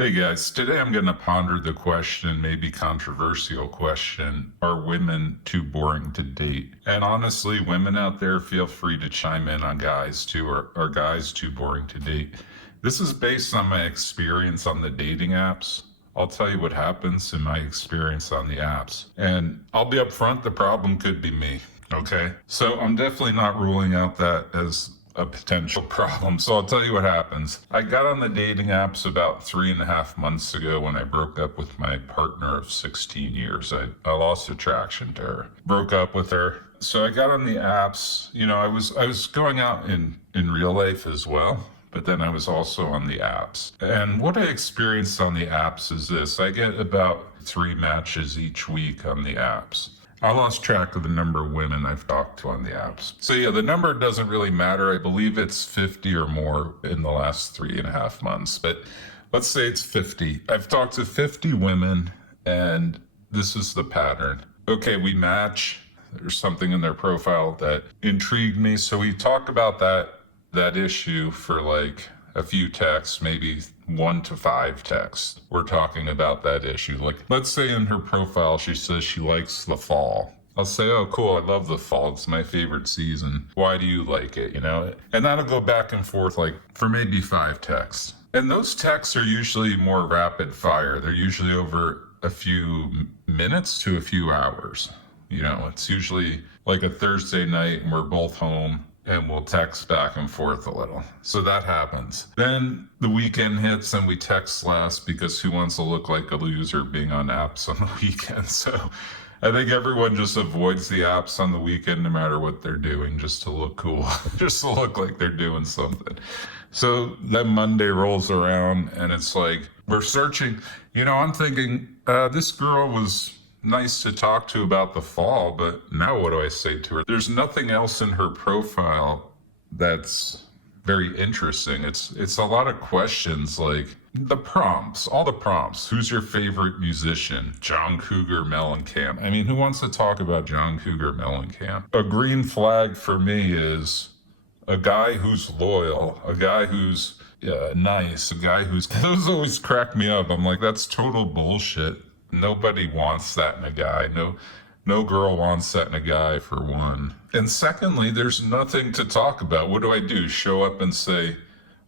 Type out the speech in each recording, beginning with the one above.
Hey guys, today I'm going to ponder the question, maybe controversial question, are women too boring to date? And honestly, women out there, feel free to chime in on guys too, or are guys too boring to date? This is based on my experience on the dating apps. I'll tell you what happens in my experience on the apps. And I'll be upfront, the problem could be me. Okay. So I'm definitely not ruling out that as a potential problem. So I'll tell you what happens. I got on the dating apps about 3.5 months ago when I broke up with my partner of 16 years. I lost attraction to her, broke up with her. So I got on the apps. I was going out in real life as well, but then I was also on the apps. And what I experienced on the apps is this: I get about 3 matches each week on the apps. I lost track of the number of women I've talked to on the apps. So yeah, the number doesn't really matter. I believe it's 50 or more in the last 3.5 months, but let's say it's 50. I've talked to 50 women, and this is the pattern. Okay, we match. There's something in their profile that intrigued me. So we talk about that issue for like a few texts, maybe 1 to 5 texts. We're talking about that issue. Like, let's say in her profile, she says she likes the fall. I'll say, oh, cool, I love the fall. It's my favorite season. Why do you like it? And that'll go back and forth like for maybe 5 texts. And those texts are usually more rapid fire. They're usually over a few minutes to a few hours. It's usually like a Thursday night and we're both home and we'll text back and forth a little. So that happens. Then the weekend hits and we text less because who wants to look like a loser being on apps on the weekend? So I think everyone just avoids the apps on the weekend no matter what they're doing, just to look cool, just to look like they're doing something. So then Monday rolls around and it's like, we're searching. I'm thinking, this girl was nice to talk to about the fall, but now what do I say to her? There's nothing else in her profile that's very interesting. It's a lot of questions like the prompts, all the prompts. Who's your favorite musician? John Cougar Mellencamp. I mean, who wants to talk about John Cougar Mellencamp? A green flag for me is a guy who's loyal, a guy who's nice, a guy who's those always crack me up. I'm like, that's total bullshit. Nobody wants that in a guy. No girl wants that in a guy, for one. And secondly, there's nothing to talk about. What do I do? Show up and say,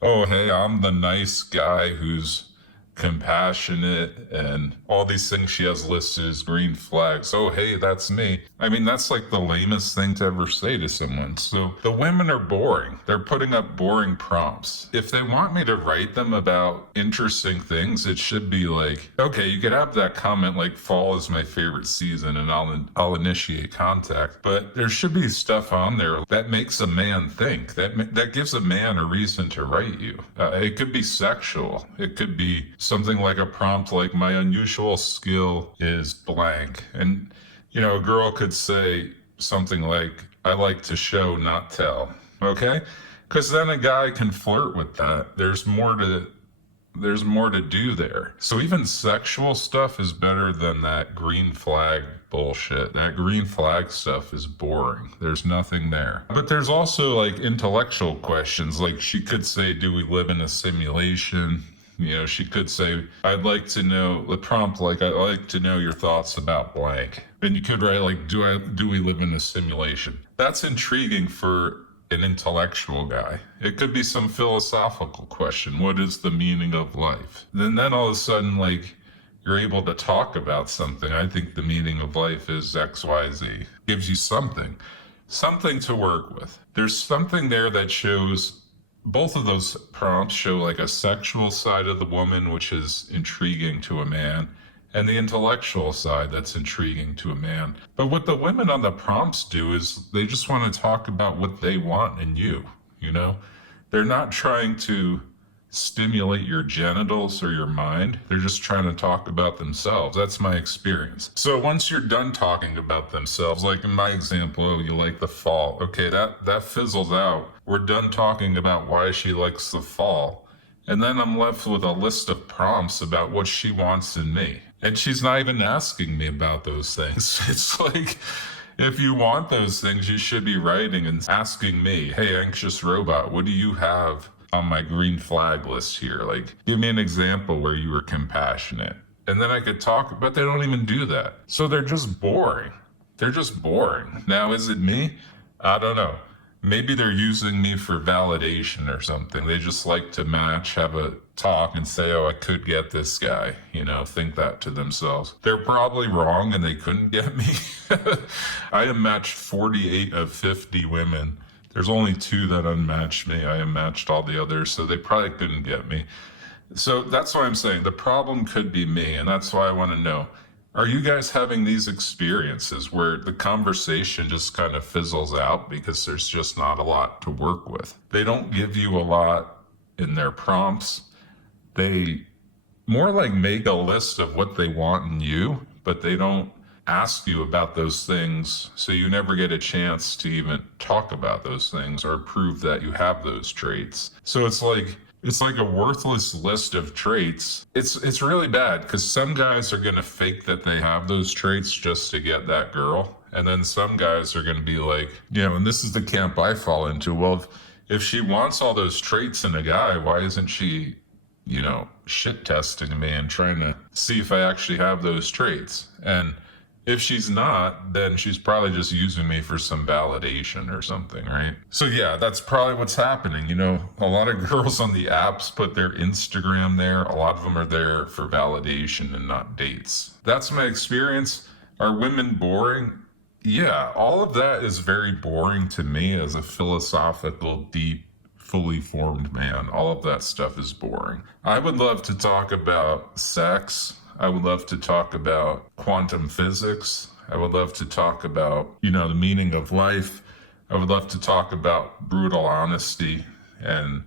oh, hey, I'm the nice guy who's compassionate and all these things she has listed as green flags. Oh, hey, that's me. I mean, that's like the lamest thing to ever say to someone. So the women are boring. They're putting up boring prompts. If they want me to write them about interesting things, it should be like, okay, you could have that comment like fall is my favorite season and I'll initiate contact. But there should be stuff on there that makes a man think, that gives a man a reason to write you. It could be sexual. It could be something like a prompt like, my unusual skill is blank. And, a girl could say something like, I like to show, not tell. Okay? Because then a guy can flirt with that. There's more to do there. So even sexual stuff is better than that green flag bullshit. That green flag stuff is boring. There's nothing there. But there's also like intellectual questions. Like she could say, do we live in a simulation? She could say, I'd like to know the prompt, like, I'd like to know your thoughts about blank. And you could write like, do we live in a simulation? That's intriguing for an intellectual guy. It could be some philosophical question. What is the meaning of life? Then all of a sudden, like, you're able to talk about something. I think the meaning of life is XYZ. Gives you something to work with. There's something there that shows. Both of those prompts show like a sexual side of the woman, which is intriguing to a man, and the intellectual side that's intriguing to a man. But what the women on the prompts do is they just want to talk about what they want in you. They're not trying to stimulate your genitals or your mind. They're just trying to talk about themselves. That's my experience. So once you're done talking about themselves, like in my example, oh, you like the fall. Okay, that fizzles out. We're done talking about why she likes the fall. And then I'm left with a list of prompts about what she wants in me. And she's not even asking me about those things. It's like, if you want those things, you should be writing and asking me, hey, anxious robot, what do you have on my green flag list here. Like, give me an example where you were compassionate. And then I could talk, but they don't even do that. So they're just boring. They're just boring. Now, is it me? I don't know. Maybe they're using me for validation or something. They just like to match, have a talk, and say, oh, I could get this guy, think that to themselves. They're probably wrong and they couldn't get me. I have matched 48 of 50 women. There's only 2 that unmatched me. I unmatched all the others, so they probably couldn't get me. So that's why I'm saying the problem could be me, and that's why I want to know. Are you guys having these experiences where the conversation just kind of fizzles out because there's just not a lot to work with? They don't give you a lot in their prompts. They more like make a list of what they want in you, but they don't ask you about those things, so you never get a chance to even talk about those things or prove that you have those traits. So it's like a worthless list of traits. It's really bad because some guys are going to fake that they have those traits just to get that girl. And then some guys are going to be like, and this is the camp I fall into. Well, if she wants all those traits in a guy, why isn't she, shit testing me and trying to see if I actually have those traits? And if she's not, then she's probably just using me for some validation or something, right? So yeah, that's probably what's happening. A lot of girls on the apps put their Instagram there. A lot of them are there for validation and not dates. That's my experience. Are women boring? Yeah, all of that is very boring to me as a philosophical, deep, fully formed man. All of that stuff is boring. I would love to talk about sex. I would love to talk about quantum physics. I would love to talk about, the meaning of life. I would love to talk about brutal honesty and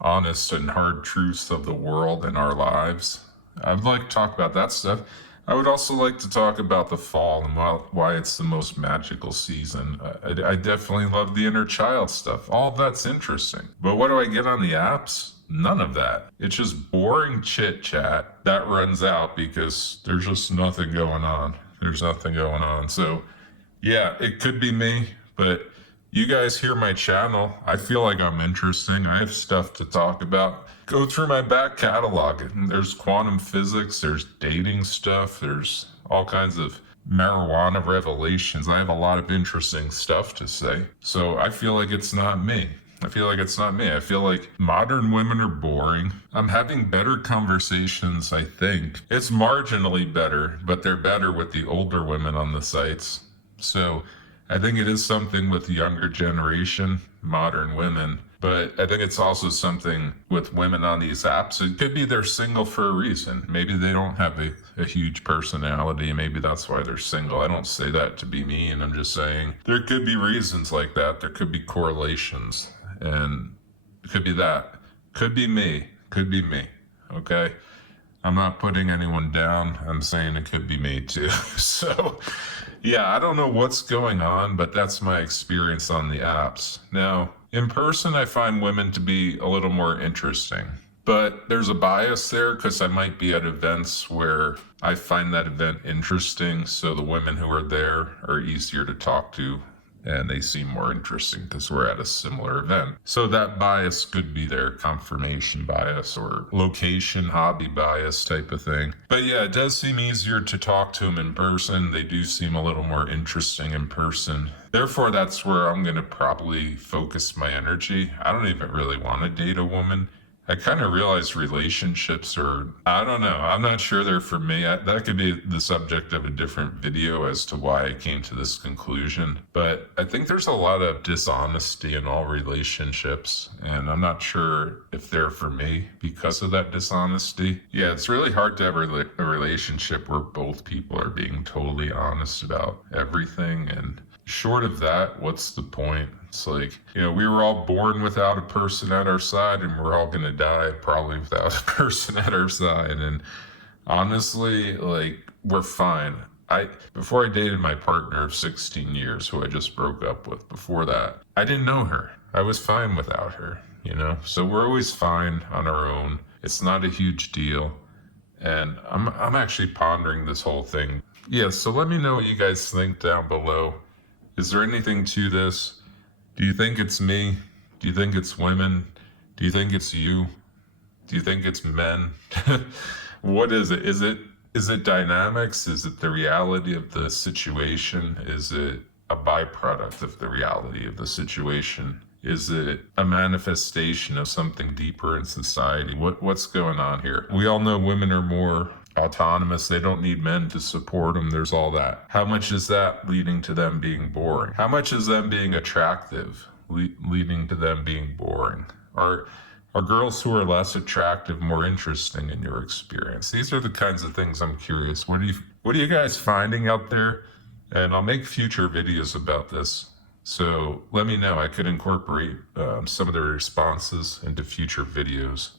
honest and hard truths of the world and our lives. I'd like to talk about that stuff. I would also like to talk about the fall and why it's the most magical season. I definitely love the inner child stuff. All of that's interesting. But what do I get on the apps? None of that. It's just boring chit chat that runs out because there's just nothing going on. There's nothing going on. So yeah, it could be me, but you guys hear my channel. I feel like I'm interesting. I have stuff to talk about. Go through my back catalog. There's quantum physics, there's dating stuff, there's all kinds of marijuana revelations. I have a lot of interesting stuff to say. So I feel like it's not me. I feel like modern women are boring. I'm having better conversations, I think. It's marginally better, but they're better with the older women on the sites. So I think it is something with the younger generation, modern women. But I think it's also something with women on these apps. It could be they're single for a reason. Maybe they don't have a huge personality. Maybe that's why they're single. I don't say that to be mean. I'm just saying there could be reasons like that. There could be correlations. And it could be that. Could be me. Okay? I'm not putting anyone down. I'm saying it could be me too. So, yeah, I don't know what's going on, but that's my experience on the apps. Now, in person, I find women to be a little more interesting. But there's a bias there because I might be at events where I find that event interesting. So the women who are there are easier to talk to and they seem more interesting because we're at a similar event. So that bias could be their confirmation bias or location, hobby bias type of thing. But yeah, it does seem easier to talk to them in person. They do seem a little more interesting in person. Therefore, that's where I'm going to probably focus my energy. I don't even really want to date a woman. I kind of realize relationships are, I don't know, I'm not sure they're for me. That could be the subject of a different video as to why I came to this conclusion. But I think there's a lot of dishonesty in all relationships, and I'm not sure if they're for me because of that dishonesty. Yeah, it's really hard to have a relationship where both people are being totally honest about everything, and short of that, what's the point? It's like, we were all born without a person at our side, and we're all gonna die probably without a person at our side. And honestly, we're fine. Before I dated my partner of 16 years, who I just broke up with, before that, I didn't know her. I was fine without her, So we're always fine on our own. It's not a huge deal. And I'm actually pondering this whole thing. Yeah, so let me know what you guys think down below. Is there anything to this? Do you think it's me? Do you think it's women? Do you think it's you? Do you think it's men? What is it? Is it dynamics? Is it the reality of the situation? Is it a byproduct of the reality of the situation? Is it a manifestation of something deeper in society? What's going on here? We all know women are more autonomous. They don't need men to support them. There's all that. How much is that leading to them being boring? How much is them being attractive leading to them being boring? Are girls who are less attractive more interesting in your experience? These are the kinds of things I'm curious. What are you guys finding out there? And I'll make future videos about this. So let me know. I could incorporate some of the responses into future videos.